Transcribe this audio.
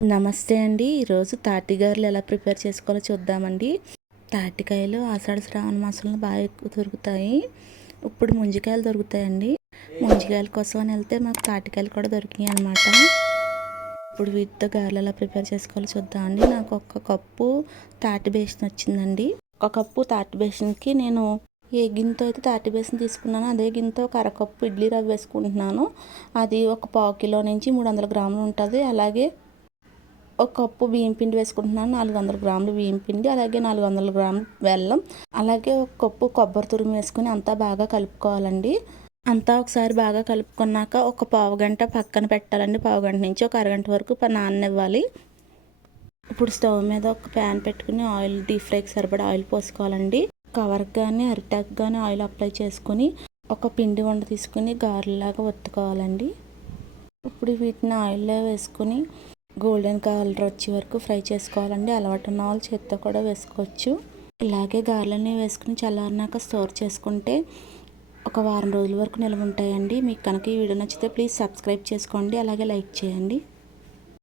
నమస్తే అండి. ఈరోజు తాటిగారెలు ఎలా ప్రిపేర్ చేసుకోవాలో చూద్దామండి. తాటికాయలు ఆషాఢ శ్రావణ మాసంలో బాగా ఎక్కువ దొరుకుతాయి. ఇప్పుడు ముంజికాయలు దొరుకుతాయండి. ముంజికాయల కోసం అని వెళ్తే మాకు తాటికాయలు కూడా దొరికినాయి అనమాట. ఇప్పుడు వీటితో గారెలు ఎలా ప్రిపేర్ చేసుకోవాలో చూద్దామండి. నాకు ఒక కప్పు తాటి బేసన్ వచ్చిందండి. ఒక కప్పు తాటి బేసన్కి నేను ఏ గిన్నెతో అయితే తాటి బేసన్ తీసుకున్నానో అదే గిన్నెతో ఒక అరకప్పు ఇడ్లీ రవ్వ వేసుకుంటున్నాను. అది ఒక పావు కిలో నుంచి 300 గ్రాములు ఉంటుంది. అలాగే ఒక కప్పు బియ్యం పిండి వేసుకుంటున్నాను. 400 గ్రాములు బియ్యం పిండి, అలాగే 400 గ్రాములు బెల్లం, అలాగే ఒక కప్పు కొబ్బరి తురుము వేసుకుని అంతా బాగా కలుపుకోవాలండి. అంతా ఒకసారి బాగా కలుపుకున్నాక ఒక పావు గంట పక్కన పెట్టాలండి. పావు గంట నుంచి ఒక అరగంట వరకు నాననివ్వాలి. ఇప్పుడు స్టవ్ మీద ఒక ప్యాన్ పెట్టుకుని డీప్ ఫ్రైకి సరిపడా ఆయిల్ పోసుకోవాలండి. కవర్కి కానీ అరిటాకు కానీ ఆయిల్ అప్లై చేసుకుని ఒక పిండి వండ తీసుకుని గారెలాగా ఒత్తుకోవాలండి. ఇప్పుడు వీటిని ఆయిల్లో వేసుకుని గోల్డెన్ కలర్ వచ్చే వరకు ఫ్రై చేసుకోవాలండి. అలవాటు ఉన్న వాళ్ళు చేత్తో కూడా వేసుకోవచ్చు. ఇలాగే గారెలన్నీ వేసుకుని చల్లారినాక స్టోర్ చేసుకుంటే ఒక వారం రోజుల వరకు నిల్వ ఉంటాయండి. మీకు కనుక ఈ వీడియో నచ్చితే ప్లీజ్ సబ్స్క్రైబ్ చేసుకోండి, అలాగే లైక్ చేయండి.